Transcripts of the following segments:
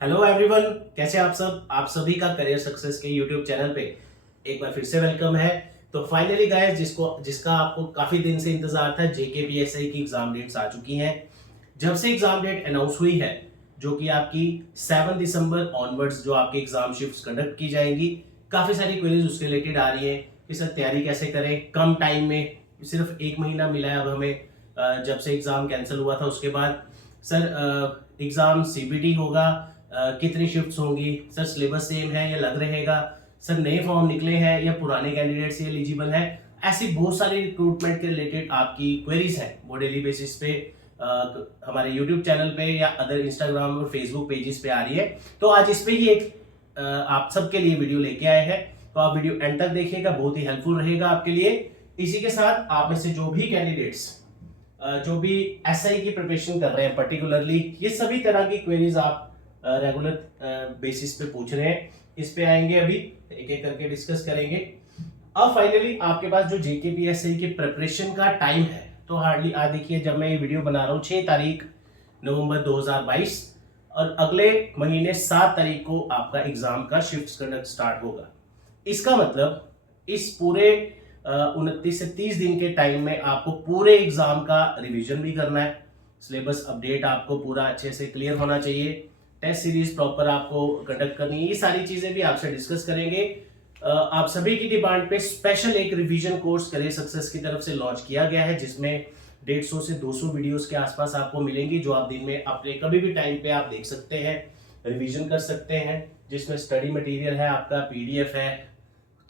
Hello everyone, कैसे आप सब। आप सभी का करियर सक्सेस के यूट्यूब चैनल पे एक बार फिर से वेलकम है। तो फाइनली गाइस, जिसका आपको काफी दिन से इंतजार था, जेकेपीएसआई की एग्जाम डेट्स आ चुकी हैं। जब से एग्जाम डेट अनाउंस हुई है, जो कि आपकी 7 दिसंबर ऑनवर्ड्स जो आपकी एग्जाम शिफ्ट्स कंडक्ट की जाएंगी, काफी सारी क्वेरीज उसके रिलेटेड आ रही है कि सर तैयारी कैसे करें कम टाइम में। सिर्फ एक महीना मिला है अब हमें, जब से एग्जाम कैंसिल हुआ था उसके बाद। सर एग्जाम सीबीटी होगा, कितनी शिफ्ट्स होंगी, सर सिलेबस सेम है या अलग रहेगा, सर नए फॉर्म निकले हैं या पुराने कैंडिडेट से एलिजिबल हैं। ऐसी बहुत सारी रिक्रूटमेंट के रिलेटेड आपकी क्वेरीज हैं, वो डेली बेसिस पे हमारे यूट्यूब चैनल पे या अदर इंस्टाग्राम और फेसबुक पेजेस पे आ रही है। तो आज इस पे ही एक आप सबके लिए वीडियो लेके आए हैं। तो आप वीडियो एंड तक देखिएगा, बहुत ही हेल्पफुल रहेगा आपके लिए। इसी के साथ आप में से जो भी कैंडिडेट्स जो भी एसआई की प्रिपरेशन कर रहे हैं पर्टिकुलरली, ये सभी तरह की क्वेरीज आप रेगुलर बेसिस पे पूछ रहे हैं, इस पे आएंगे, अभी एक एक करके डिस्कस करेंगे। अब फाइनली आपके पास जो जेकेपीएससी की प्रिपरेशन का टाइम है, तो हार्डली आज देखिए, जब मैं ये वीडियो बना रहा हूँ 6 तारीख नवंबर 2022, और अगले महीने 7 तारीख को आपका एग्जाम का शिफ्ट कंडक्ट स्टार्ट होगा। इसका मतलब इस पूरे 29 से 30 दिन के टाइम में आपको पूरे एग्जाम का रिवीजन भी करना है, सिलेबस अपडेट आपको पूरा अच्छे से क्लियर होना चाहिए, टेस्ट सीरीज प्रॉपर आपको कंडक्ट करनी है। ये सारी चीजें भी आपसे डिस्कस करेंगे। आप सभी की डिमांड पे स्पेशल एक रिवीजन कोर्स करियर सक्सेस की तरफ से लॉन्च किया गया है, जिसमें 150 से 200 वीडियोस के आसपास आपको मिलेंगी, जो आप दिन में अपने कभी भी टाइम पे आप देख सकते हैं, रिवीजन कर सकते हैं। जिसमें स्टडी मटेरियल है, आपका पीडीएफ है,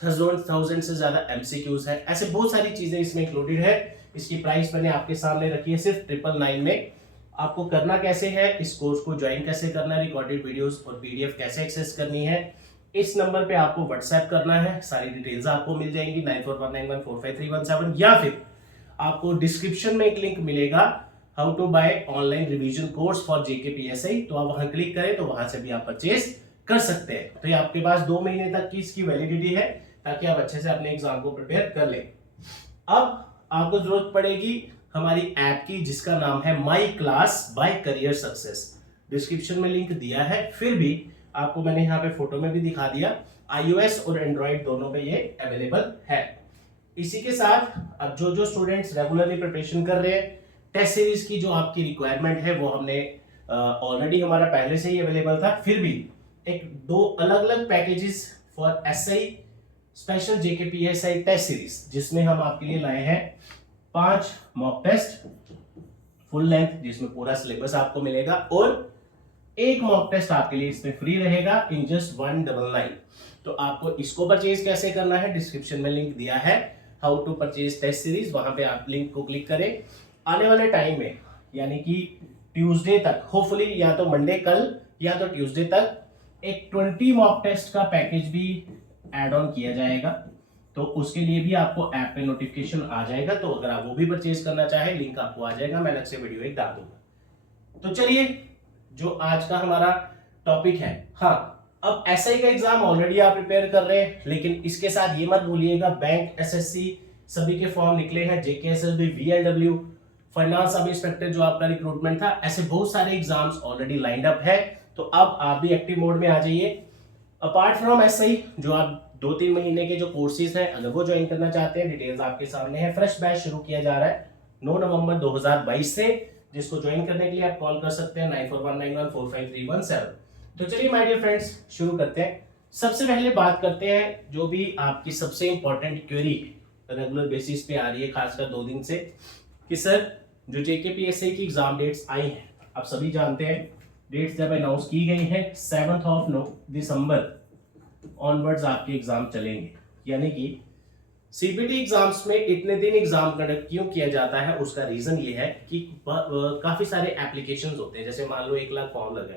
थाउजेंड से ज्यादा एमसीक्यूज है, ऐसे बहुत सारी चीजें इसमें इंक्लूडेड है। इसकी प्राइस मैंने आपके सामने रखी है सिर्फ 999 में। आपको करना कैसे है, इस कोर्स को ज्वाइन कैसे करना है, रिकॉर्डेड वीडियोस और पीडीएफ कैसे एक्सेस करनी है, इस नंबर पे आपको व्हाट्सएप करना है। सारी डिटेल्स आपको मिल जाएंगी 9419145317, या फिर आपको डिस्क्रिप्शन में एक लिंक मिलेगा, how to buy online revision course for JKPSI, तो आप वहां क्लिक करें तो वहां से भी आप परचेज कर सकते हैं। तो ये आपके पास 2 महीने तक की इसकी वैलिडिटी है, ताकि आप अच्छे से अपने एग्जाम को प्रिपेयर कर लें। अब आपको जरूरत पड़ेगी हमारी ऐप की, जिसका नाम है my class by career success. Description में लिंक दिया है, फिर भी आपको मैंने यहाँ पे फोटो में भी दिखा दिया, iOS और एंड्रॉइड दोनों पे ये अवेलेबल है। इसी के साथ अब जो जो स्टूडेंट्स रेगुलरली प्रिपरेशन कर रहे हैं, टेस्ट सीरीज की जो आपकी रिक्वायरमेंट है वो हमने ऑलरेडी हमारा पहले से ही अवेलेबल था, फिर भी एक 2 अलग अलग packages for SI special JKPSI test series, जिसमें हम आपके लिए लाए हैं 5 मॉक टेस्ट फुल लेंथ, जिसमें पूरा सिलेबस आपको मिलेगा, और एक मॉक टेस्ट आपके लिए इसमें फ्री रहेगा इन जस्ट 199। तो आपको इसको परचेज कैसे करना है, डिस्क्रिप्शन में लिंक दिया है, how to purchase test series, वहां पे आप लिंक को क्लिक करें। आने वाले टाइम में, यानी कि ट्यूसडे तक, होपफुली या तो मंडे कल या तो ट्यूसडे तक, एक 20 मॉक टेस्ट का पैकेज भी ऐड ऑन किया जाएगा। तो उसके लिए भी आपको ऐप पे नोटिफिकेशन आ जाएगा, तो अगर आप वो भी परचेज करना चाहे, लिंक आपको आ जाएगा, मैं अलग से वीडियो एक डाल दूंगा। तो चलिए, जो आज का हमारा टॉपिक है, हाँ, अब एसआई का एग्जाम ऑलरेडी आप प्रिपेयर कर रहे हैं, लेकिन इसके साथ ये मत भूलिएगा, बैंक, एसएससी सभी के फॉर्म निकले हैं, JKSSB, VLW, finance sub inspector जो आपका रिक्रूटमेंट था, ऐसे बहुत सारे एग्जाम्स ऑलरेडी लाइंड अप है। तो अब आप भी एक्टिव मोड में आ जाइए। अपार्ट फ्रॉम एसआई, जो आप 2-3 महीने के जो कोर्सेज हैं, अगर वो ज्वाइन करना चाहते हैं, डिटेल्स आपके सामने है। फ्रेश बैच शुरू किया जा रहा है 9 नवंबर 2022 से, जिसको ज्वाइन करने के लिए आप कॉल कर सकते हैं 9419145317। तो चलिए माय डियर फ्रेंड्स, शुरू करते हैं। सबसे पहले बात करते हैं जो भी आपकी सबसे इंपॉर्टेंट क्वेरी रेगुलर बेसिस पे आ रही है, खासकर 2 दिन से, कि सर जो जेकेपीएससी की एग्जाम डेट्स आई हैं, आप सभी जानते हैं, डेट्स जब अनाउंस की गई हैं 7 दिसंबर ऑनवर्ड्स आपके एग्जाम चलेंगे। यानी कि सीबीटी एग्जाम्स में इतने दिन एग्जाम कंडक्ट क्यों किया जाता है, उसका रीजन ये है कि काफी सारे एप्लीकेशंस होते हैं। जैसे मान लो 1 लाख फॉर्म लगे,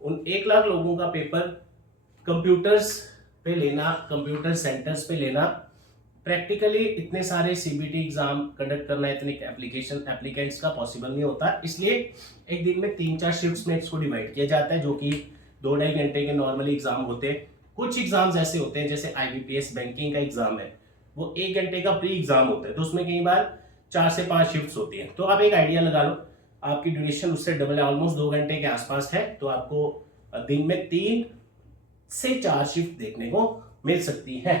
उन 1 लाख लोगों का पेपर कंप्यूटर्स पे लेना, कंप्यूटर सेंटर्स पे लेना, प्रैक्टिकली इतने सारे सीबीटी एग्जाम कंडक्ट करना इतने एप्लीकेंट्स का पॉसिबल नहीं होता। इसलिए एक दिन में 3-4 शिफ्ट्स में इसको डिवाइड किया जाता है, जो कि 2-2.5 घंटे के नॉर्मली एग्जाम होते हैं। कुछ एग्जाम्स ऐसे होते हैं, जैसे आईबीपीएस बैंकिंग का एग्जाम है, वो 1 घंटे का प्री एग्जाम होता है, तो उसमें कई बार 4 से 5 शिफ्ट्स होती हैं। तो आप एक आइडिया लगा लो, आपकी ड्यूरेशन उससे डबल है, ऑलमोस्ट 2 घंटे के आसपास है। तो आपको दिन में 3 से 4 शिफ्ट देखने को मिल सकती है।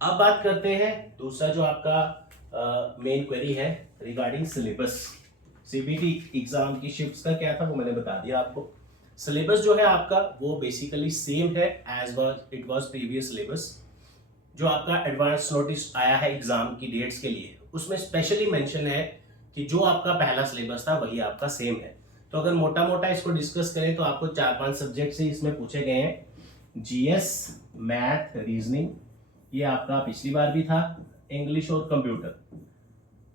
अब बात करते हैं दूसरा जो आपका मेन क्वेरी है रिगार्डिंग सिलेबस। सीबीटी एग्जाम की शिफ्ट्स का क्या था वो मैंने बता दिया आपको। सिलेबस जो है आपका वो बेसिकली सेम है as was it was previous syllabus. जो आपका एडवांस नोटिस आया है एग्जाम की डेट्स के लिए उसमें स्पेशली मेंशन है कि जो आपका पहला सिलेबस था वही आपका सेम है। तो अगर मोटा मोटा इसको डिस्कस करें तो आपको 4-5 सब्जेक्ट से इसमें पूछे गए हैं। जीएस, मैथ, रीजनिंग, ये आपका पिछली बार भी था, इंग्लिश और कंप्यूटर,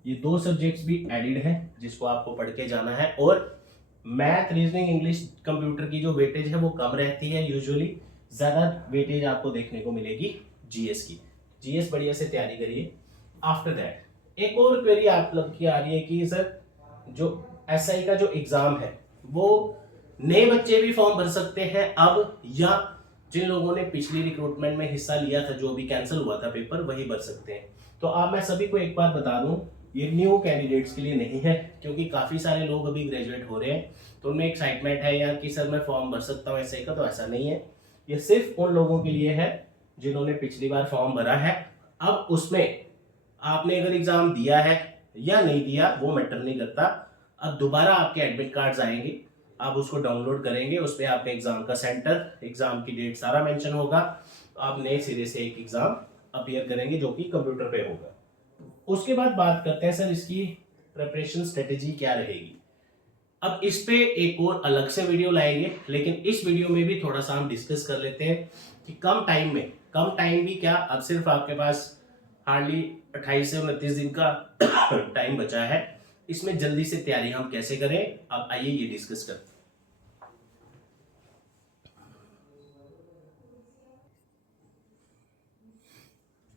ये 2 सब्जेक्ट्स भी एडिड हैं जिसको आपको पढ़ के जाना है। और मैथ, रीजनिंग, इंग्लिश, कंप्यूटर की जो वेटेज है वो कम रहती है यूजुअली, ज़्यादा वेटेज आपको देखने को मिलेगी जीएस की। जीएस बढ़िया से तैयारी करिए। आफ्टर दैट एक और क्वेरी आप लोग की आ रही है कि सर जो एसआई का जो एग्ज़ाम है वो नए बच्चे भी फॉर्म भर सकते हैं अब, या जिन लोगों ने पिछली रिक्रूटमेंट में हिस्सा लिया था जो अभी कैंसिल हुआ था पेपर वही भर सकते हैं। तो आप मैं सभी को एक बार बता दूं ये न्यू कैंडिडेट्स के लिए नहीं है, क्योंकि काफ़ी सारे लोग अभी ग्रेजुएट हो रहे हैं तो उनमें एक्साइटमेंट है यार कि सर मैं फॉर्म भर सकता हूँ एसआई का। तो ऐसा नहीं है, ये सिर्फ उन लोगों के लिए है जिन्होंने पिछली बार फॉर्म भरा है। अब उसमें आपने अगर एग्जाम दिया है या नहीं दिया वो मैटर नहीं करता। अब दोबारा आपके एडमिट कार्ड्स आएंगे, आप उसको डाउनलोड करेंगे, उस पर आपके एग्जाम का सेंटर, एग्जाम की डेट सारा मेंशन होगा। आप नए सिरे से एक एग्जाम अपीयर करेंगे जो कि कंप्यूटर पे होगा। उसके बाद बात करते हैं सर इसकी प्रिपरेशन स्ट्रेटेजी क्या रहेगी। अब इस पे एक और अलग से वीडियो लाएंगे, लेकिन इस वीडियो में भी थोड़ा सा हम डिस्कस कर लेते हैं कि कम टाइम में, कम टाइम भी क्या, अब सिर्फ आपके पास हार्डली 28 से 29 दिन का टाइम बचा है, इसमें जल्दी से तैयारी हम कैसे करें। अब आइए ये डिस्कस करते हैं।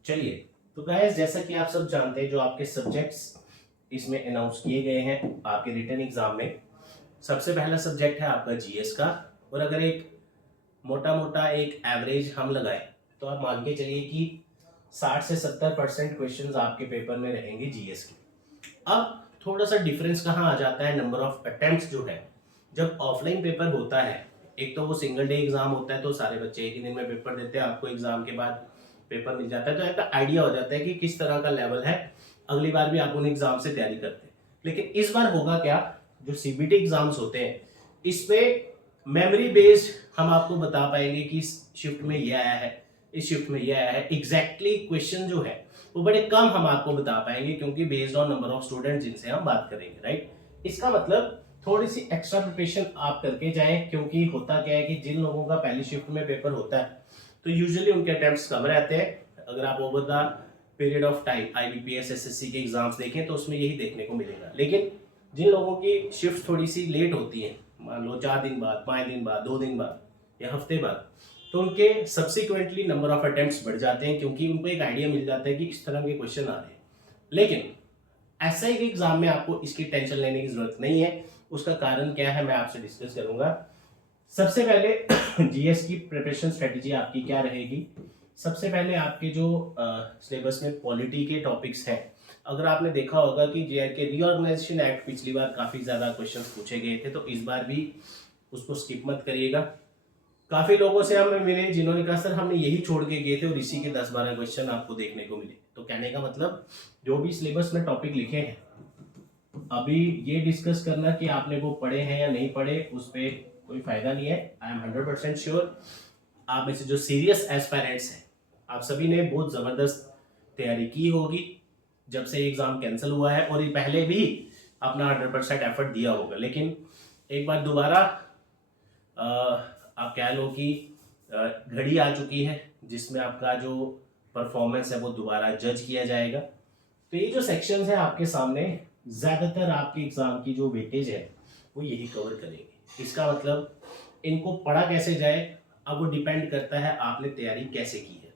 चलिए, तो गाइस जैसा कि आप सब जानते हैं जो आपके सब्जेक्ट्स इसमें अनाउंस किए गए हैं आपके रिटन एग्जाम में, सबसे पहला सब्जेक्ट है आपका जीएस का। और अगर एक मोटा मोटा एक एवरेज हम लगाएं तो आप मान के चलिए कि 60 से 70% क्वेश्चंस आपके पेपर में रहेंगे जीएस के। अब थोड़ा सा डिफरेंस कहाँ आ जाता है, नंबर ऑफ अटेम्प्ट्स जो है। जब ऑफलाइन पेपर होता है, एक तो वो सिंगल डे एग्जाम होता है तो सारे बच्चे एक ही दिन में पेपर देते हैं, आपको एग्जाम के बाद पेपर मिल जाता है, तो एक आइडिया हो जाता है कि किस तरह का लेवल है, अगली बार भी आप उन एग्जाम से तैयारी करते हैं। लेकिन इस बार होगा क्या, जो सीबीटी एग्जाम्स होते हैं इसमें मेमोरी बेस्ड हम आपको बता पाएंगे कि इस शिफ्ट में ये आया है, इस शिफ्ट में ये आया है। एग्जैक्टली क्वेश्चन जो है वो बड़े कम हम आपको बता पाएंगे, क्योंकि based on number of student जिनसे हम बात करेंगे, राइट। इसका मतलब थोड़ी सी एक्स्ट्रा प्रिपरेशन आप करके जाएं, क्योंकि होता क्या है कि जिन लोगों का पहली शिफ्ट में पेपर होता है तो यूजुअली उनके अटेम्प्ट्स कम रहते हैं। अगर आप over the period of time IBPS SSC के एग्जाम्स देखें तो उसमें यही देखने को मिलेगा। लेकिन जिन लोगों की शिफ्ट थोड़ी सी लेट होती है, मान लो 4 दिन बाद, 5 दिन बाद, 2 दिन बाद या हफ्ते बाद, तो उनके सब्सिक्वेंटली नंबर ऑफ अटेम्प्ट्स बढ़ जाते हैं, क्योंकि उनको एक आइडिया मिल जाता है कि इस तरह के क्वेश्चन आ रहे हैं। लेकिन एसआई के एग्जाम में आपको इसकी टेंशन लेने की जरूरत नहीं है। उसका कारण क्या है मैं आपसे डिस्कस करूंगा। सबसे पहले जीएस की प्रिपरेशन स्ट्रेटेजी आपकी क्या रहेगी। सबसे पहले आपके जो सिलेबस में पॉलिटी के टॉपिक्स हैं, अगर आपने देखा होगा कि जेआरके रीऑर्गेनाइजेशन एक्ट पिछली बार काफ़ी ज़्यादा क्वेश्चंस पूछे गए थे, तो इस बार भी उसको स्किप मत करिएगा। काफ़ी लोगों से हमें मिले जिन्होंने कहा सर हमने यही छोड़ के गए थे और इसी के 10-12 क्वेश्चन आपको देखने को मिले। तो कहने का मतलब जो भी सिलेबस में टॉपिक लिखे हैं, अभी ये डिस्कस करना कि आपने वो पढ़े हैं या नहीं पढ़े उस पर कोई फायदा नहीं है। आई एम 100% श्योर आप में से जो सीरियस एस्पायरेंट्स हैं आप सभी ने बहुत ज़बरदस्त तैयारी की होगी जब से एग्ज़ाम कैंसिल हुआ है, और ये पहले भी अपना 100% एफर्ट दिया होगा। लेकिन एक बार दोबारा आप कह लो कि घड़ी आ चुकी है जिसमें आपका जो परफॉर्मेंस है वो दोबारा जज किया जाएगा। तो ये जो सेक्शंस हैं आपके सामने, ज़्यादातर आपके एग्ज़ाम की जो वेटेज है वो यही कवर करेंगे। इसका मतलब इनको पढ़ा कैसे जाए, अब वो डिपेंड करता है आपने तैयारी कैसे की है।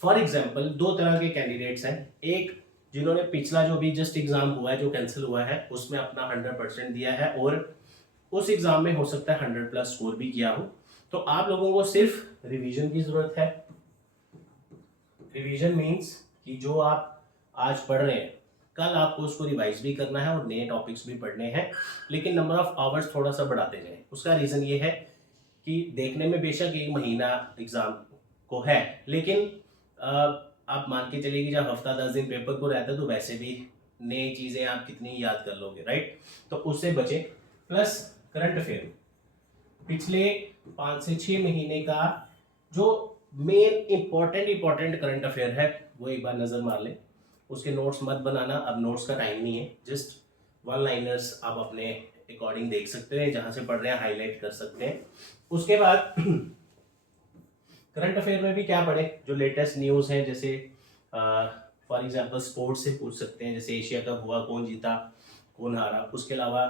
फॉर एग्जाम्पल 2 तरह के कैंडिडेट्स हैं। एक जिन्होंने पिछला जो भी जस्ट एग्ज़ाम हुआ है जो कैंसिल हुआ है उसमें अपना 100% दिया है और उस एग्ज़ाम में हो सकता है 100+ स्कोर भी किया हो। तो आप लोगों को सिर्फ रिवीजन की ज़रूरत है। रिवीजन मीन्स कि जो आप आज पढ़ रहे हैं कल आपको उसको रिवाइज भी करना है और नए टॉपिक्स भी पढ़ने हैं, लेकिन नंबर ऑफ आवर्स थोड़ा सा बढ़ाते जाएं। उसका रीज़न ये है कि देखने में बेशक एक महीना एग्ज़ाम को है, लेकिन आप मान के चलिए कि जब हफ्ता 10 दिन पेपर को रहता है तो वैसे भी नई चीज़ें आप कितनी याद कर लोगे, राइट। तो उससे बचें। प्लस करंट अफेयर पिछले 5 से 6 महीने का जो मेन इंपॉर्टेंट करंट अफेयर है वो एक बार नज़र मार लें। उसके नोट्स मत बनाना, अब नोट्स का टाइम नहीं है, जस्ट वन लाइनर्स आप अपने अकॉर्डिंग देख सकते हैं, जहाँ से पढ़ रहे हैं हाईलाइट कर सकते हैं। उसके बाद करंट अफेयर में भी क्या पढ़े, जो लेटेस्ट न्यूज़ है, जैसे फॉर एग्जांपल स्पोर्ट्स से पूछ सकते हैं, जैसे एशिया कप हुआ, कौन जीता कौन हारा। उसके अलावा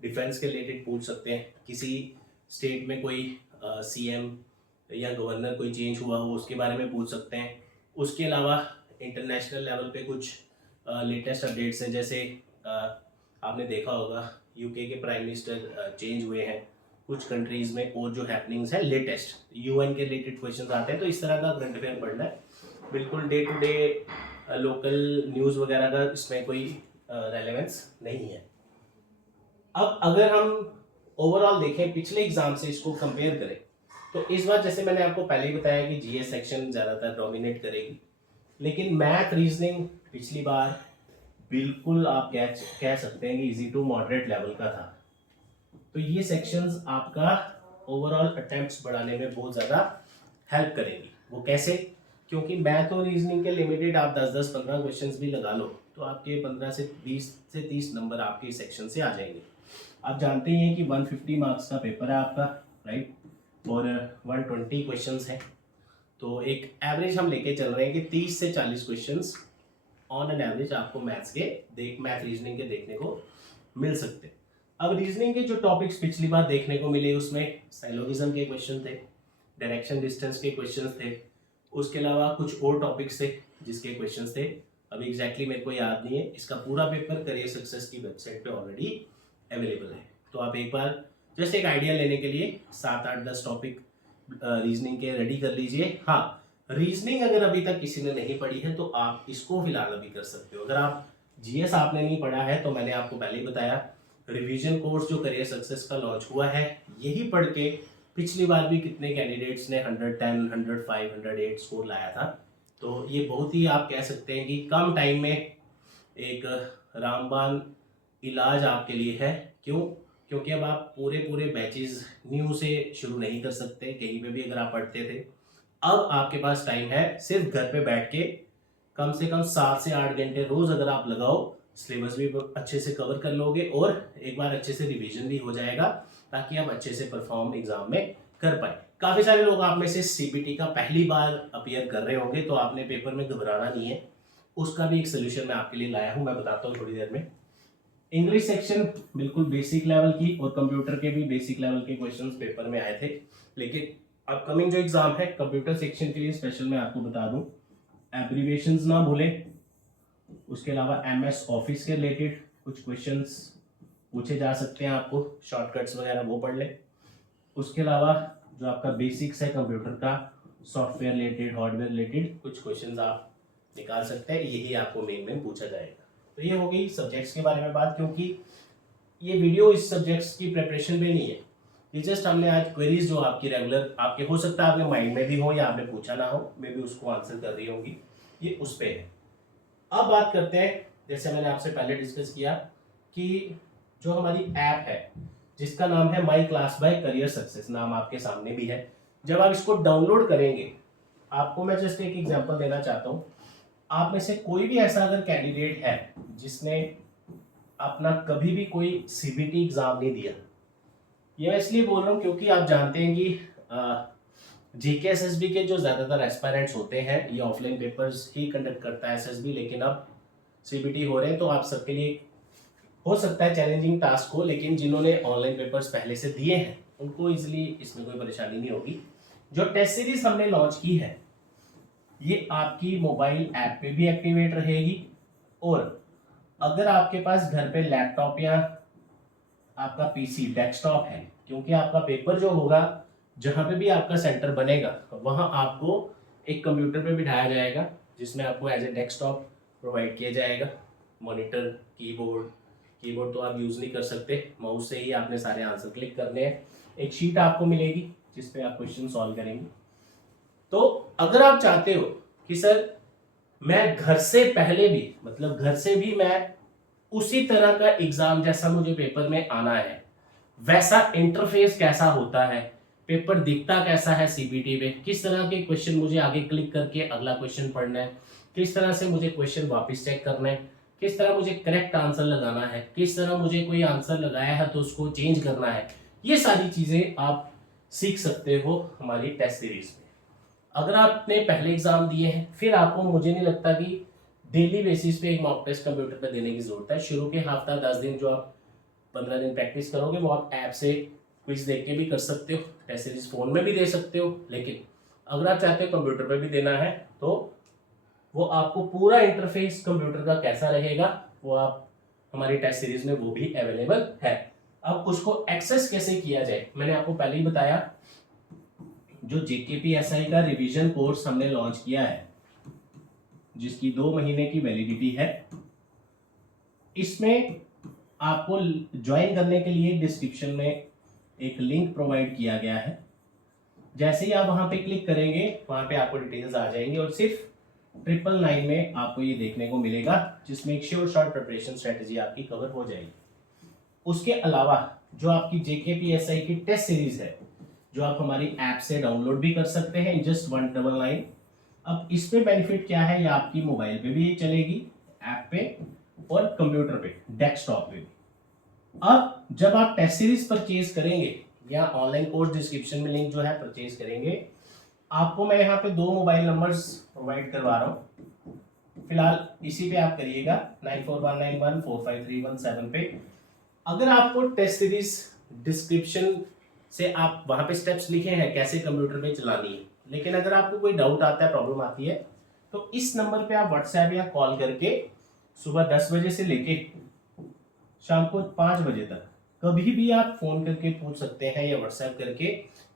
डिफेंस के रिलेटेड पूछ सकते हैं, किसी स्टेट में कोई सीएम या गवर्नर कोई चेंज हुआ हो उसके बारे में पूछ सकते हैं। उसके अलावा इंटरनेशनल लेवल पे कुछ लेटेस्ट अपडेट्स हैं, जैसे आपने देखा होगा यूके के प्राइम मिनिस्टर चेंज हुए हैं कुछ कंट्रीज़ में, और जो हैपनिंग्स है लेटेस्ट यूएन के रिलेटेड क्वेश्चन आते हैं। तो इस तरह का करंट अफेयर पढ़ना है, बिल्कुल day to day local news वगैरह का इसमें कोई रेलेवेंस नहीं है। अब अगर हम ओवरऑल देखें पिछले एग्जाम से इसको कंपेयर करें, तो इस बार जैसे मैंने आपको पहले ही बताया कि जीएस सेक्शन ज़्यादातर डोमिनेट करेगी, लेकिन मैथ रीजनिंग पिछली बार बिल्कुल आप कह सकते हैं कि इजी टू मॉडरेट लेवल का था। तो ये सेक्शंस आपका ओवरऑल अटेम्प्ट्स बढ़ाने में बहुत ज़्यादा हेल्प करेंगी। वो कैसे? क्योंकि मैथ और रीजनिंग के लिमिटेड आप 10-10-15 क्वेश्चंस भी लगा लो तो आपके 15 से 20 से 30 नंबर आपके सेक्शन से आ जाएंगे। आप जानते ही हैं कि 150 मार्क्स का पेपर है आपका, राइट, और 120 क्वेश्चंस हैं। तो एक एवरेज हम लेके चल रहे हैं कि 30 से 40 क्वेश्चंस ऑन एन एवरेज आपको मैथ रीजनिंग के देखने को मिल सकते हैं। अब रीजनिंग के जो टॉपिक्स पिछली बार देखने को मिले उसमें साइलोगिज्म के क्वेश्चन थे, डायरेक्शन डिस्टेंस के क्वेश्चन थे, उसके अलावा कुछ और टॉपिक्स थे जिसके क्वेश्चन थे, अभी एग्जैक्टली मेरे को याद नहीं है। इसका पूरा पेपर करियर सक्सेस की वेबसाइट पे ऑलरेडी अवेलेबल है, तो आप एक बार जस्ट एक आइडिया लेने के लिए 7-8-10 टॉपिक रीजनिंग के रेडी कर लीजिए। हाँ, रीजनिंग अगर अभी तक किसी ने नहीं पढ़ी है तो आप इसको फिलहाल अभी कर सकते हो। अगर आप जीएस आपने नहीं पढ़ा है तो मैंने आपको पहले ही बताया रिवीजन कोर्स जो करियर सक्सेस का लॉन्च हुआ है, यही पढ़ के पिछली बार भी कितने कैंडिडेट्स ने 110, 105, 108 स्कोर लाया था। तो ये बहुत ही आप कह सकते हैं कि कम टाइम में एक रामबाण इलाज आपके लिए है। क्यों? क्योंकि अब आप पूरे बैचेस न्यू से शुरू नहीं कर सकते, कहीं पे भी अगर आप पढ़ते थे। अब आपके पास टाइम है, सिर्फ घर पे बैठ के कम से कम 7 से 8 घंटे रोज अगर आप लगाओ, सिलेबस भी अच्छे से कवर कर लोगे और एक बार अच्छे से रिवीजन भी हो जाएगा, ताकि आप अच्छे से परफॉर्म एग्जाम में कर पाए। काफ़ी सारे लोग आप में से सीबीटी का पहली बार अपीयर कर रहे होंगे, तो आपने पेपर में घबराना नहीं है, उसका भी एक सोल्यूशन मैं आपके लिए लाया हूँ, मैं बताता हूँ थोड़ी देर में। इंग्लिश सेक्शन बिल्कुल बेसिक लेवल की और कंप्यूटर के भी बेसिक लेवल के क्वेश्चंस पेपर में आए थे, लेकिन अपकमिंग जो एग्जाम है कंप्यूटर सेक्शन के लिए स्पेशल मैं आपको बता दूं, एब्रीविएशंस ना भूलें। उसके अलावा एमएस ऑफिस के रिलेटेड कुछ क्वेश्चंस पूछे जा सकते हैं, आपको शॉर्टकट्स वगैरह वो पढ़ लें। उसके अलावा जो आपका बेसिक्स है कंप्यूटर का, सॉफ्टवेयर रिलेटेड, हार्डवेयर रिलेटेड कुछ क्वेश्चंस आप निकाल सकते हैं, यही आपको मेन में पूछा जाएगा। तो ये हो गई सब्जेक्ट्स के बारे में बात, क्योंकि ये वीडियो इस सब्जेक्ट्स की प्रिपरेशन पे नहीं है, ये जस्ट हमने आज क्वेरीज जो आपकी रेगुलर आपके हो सकता है आपने माइंड में भी हो या आपने पूछा ना हो, मे भी उसको आंसर कर रही होंगी, ये उस पे है। अब बात करते हैं, जैसे मैंने आपसे पहले डिस्कस किया कि जो हमारी ऐप है जिसका नाम है my class by career success, नाम आपके सामने भी है। जब आप इसको डाउनलोड करेंगे, आपको मैं जस्ट एक एग्जांपल देना चाहता हूँ। आप में से कोई भी ऐसा अगर कैंडिडेट है जिसने अपना कभी भी कोई सीबीटी एग्जाम नहीं दिया, ये मैं इसलिए बोल रहा हूँ क्योंकि आप जानते हैं कि जीके एसएसबी के जो ज़्यादातर एस्पायरेंट्स होते हैं ये ऑफलाइन पेपर्स ही कंडक्ट करता है एसएसबी, लेकिन अब सीबीटी हो रहे हैं, तो आप सबके लिए हो सकता है चैलेंजिंग टास्क हो, लेकिन जिन्होंने ऑनलाइन पेपर्स पहले से दिए हैं उनको इजीली इसमें कोई परेशानी नहीं होगी। जो टेस्ट सीरीज हमने लॉन्च की है ये आपकी मोबाइल ऐप पे भी एक्टिवेट रहेगी, और अगर आपके पास घर पे लैपटॉप या आपका पीसी डेस्कटॉप है, क्योंकि आपका पेपर जो होगा जहाँ पे भी आपका सेंटर बनेगा वहाँ आपको एक कंप्यूटर पे बिठाया जाएगा जिसमें आपको एज ए डेस्कटॉप प्रोवाइड किया जाएगा। मॉनिटर, कीबोर्ड तो आप यूज़ नहीं कर सकते, माउस से ही आपने सारे आंसर क्लिक करने हैं। एक शीट आपको मिलेगी जिस पे आप क्वेश्चन सॉल्व करेंगे। तो अगर आप चाहते हो कि सर मैं घर से पहले भी, मतलब घर से भी मैं उसी तरह का एग्जाम जैसा मुझे पेपर में आना है, वैसा इंटरफेस कैसा होता है, पेपर दिखता कैसा है सीबीटी में, किस तरह के क्वेश्चन मुझे आगे क्लिक करके अगला क्वेश्चन पढ़ना है, किस तरह से मुझे क्वेश्चन वापस चेक करना है, किस तरह मुझे करेक्ट आंसर लगाना है, किस तरह मुझे कोई आंसर लगाया है तो उसको चेंज करना है, ये सारी चीजें आप सीख सकते हो हमारी टेस्ट सीरीज में। अगर आपने पहले एग्जाम दिए हैं, फिर आपको, मुझे नहीं लगता कि डेली बेसिस पे एक मॉक टेस्ट कंप्यूटर पे देने की जरूरत है। शुरू के हफ्ता 10 दिन जो आप 15 दिन प्रैक्टिस करोगे वो आप ऐप से क्विज देख के भी कर सकते हो, टेस्ट सीरीज फोन में भी दे सकते हो। लेकिन अगर आप चाहते हो कंप्यूटर पे भी देना है तो वो आपको पूरा इंटरफेस कंप्यूटर का कैसा रहेगा वो आप हमारी टेस्ट सीरीज में वो भी अवेलेबल है। अब उसको एक्सेस कैसे किया जाए, मैंने आपको पहले ही बताया, जो जेकेपीएसआई का रिवीजन कोर्स हमने लॉन्च किया है जिसकी 2 महीने की वैलिडिटी है, इसमें आपको ज्वाइन करने के लिए डिस्क्रिप्शन में एक लिंक प्रोवाइड किया गया है। जैसे ही आप वहां पे क्लिक करेंगे वहां पे आपको डिटेल्स आ जाएंगी और सिर्फ 999 में आपको ये देखने को मिलेगा, जिसमें एक श्योर शॉर्ट प्रिपरेशन स्ट्रेटेजी आपकी कवर हो जाएगी। उसके अलावा जो आपकी जेकेपीएसआई की टेस्ट सीरीज है जो आप हमारी ऐप से डाउनलोड भी कर सकते हैं जस्ट 199। अब इसमें बेनिफिट क्या है, ये आपकी मोबाइल पे भी चलेगी, ऐप पे और कंप्यूटर पे, डेस्कटॉप पे भी। अब जब आप टेस्ट सीरीज परचेज करेंगे या ऑनलाइन कोर्स डिस्क्रिप्शन में लिंक जो है परचेज करेंगे, आपको मैं यहाँ पे 2 मोबाइल नंबर्स प्रोवाइड करवा रहा हूँ, फिलहाल इसी पे आप करिएगा 9419145317 पे। अगर आपको टेस्ट सीरीज डिस्क्रिप्शन से आप वहां पे स्टेप्स लिखे हैं कैसे कंप्यूटर पे चलानी है, लेकिन अगर आपको कोई डाउट आता है, प्रॉब्लम आती है, तो इस नंबर पे आप व्हाट्सएप या कॉल करके सुबह 10 बजे से लेके शाम को 5 बजे तक कभी भी आप फोन करके पूछ सकते हैं या व्हाट्सएप करके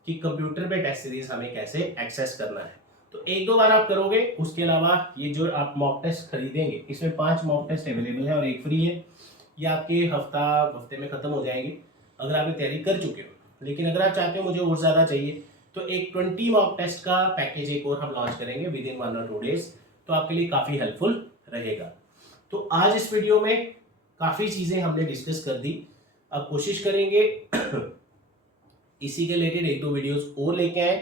कि कंप्यूटर पे टेस्ट सीरीज हमें कैसे एक्सेस करना है। तो 1-2 बार आप करोगे, उसके अलावा ये जो आप मॉक टेस्ट खरीदेंगे इसमें 5 मॉक टेस्ट अवेलेबल है और 1 फ्री है। ये आपके हफ्ते में खत्म हो जाएंगे अगर आपने तैयारी कर चुके हो। लेकिन अगर आप चाहते हो मुझे और ज़्यादा चाहिए तो एक 20 मॉक टेस्ट का पैकेज एक और हम लॉन्च करेंगे विद इन 1 और 2 डेज, तो आपके लिए काफ़ी हेल्पफुल रहेगा। तो आज इस वीडियो में काफ़ी चीज़ें हमने डिस्कस कर दी। अब कोशिश करेंगे इसी के रिलेटेड 1-2 वीडियोस और लेके आए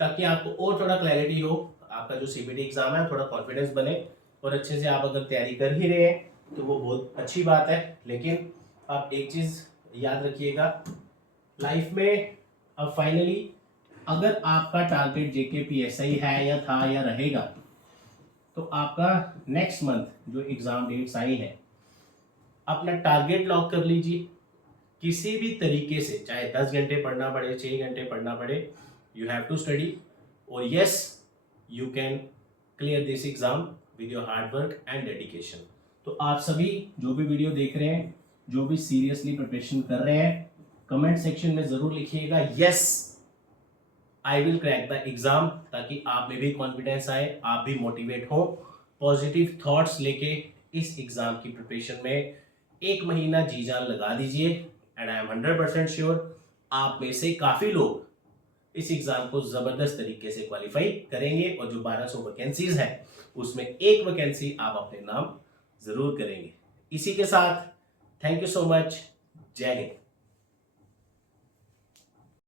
ताकि आपको और थोड़ा क्लैरिटी हो, आपका जो सीबीटी एग्जाम है थोड़ा कॉन्फिडेंस बने और अच्छे से आप अगर तैयारी कर ही रहे हैं तो वो बहुत अच्छी बात है। लेकिन आप एक चीज़ याद रखिएगा, लाइफ में अब फाइनली अगर आपका टारगेट जेकेपीएसआई है या था या रहेगा, तो आपका नेक्स्ट मंथ जो एग्ज़ाम डेट्स आई हैं, अपना टारगेट लॉक कर लीजिए किसी भी तरीके से, चाहे 10 घंटे पढ़ना पड़े, 6 घंटे पढ़ना पड़े, यू हैव टू स्टडी और yes you can clear this exam with your hard work and dedication. तो आप सभी जो भी वीडियो देख रहे हैं, जो भी सीरियसली प्रिपरेशन कर रहे हैं, कमेंट सेक्शन में जरूर लिखिएगा yes I will crack the exam, ताकि आप में भी कॉन्फिडेंस आए, आप भी मोटिवेट हो, पॉजिटिव थॉट्स लेके इस एग्जाम की प्रिपरेशन में 1 महीना जी जान लगा दीजिए एंड आई एम 100% श्योर आप में से काफ़ी लोग इस एग्ज़ाम को ज़बरदस्त तरीके से क्वालिफाई करेंगे और जो 1200 वैकेंसीज है उसमें एक वैकेंसी आप अपने नाम ज़रूर करेंगे। इसी के साथ थैंक यू सो मच, जय हिंद।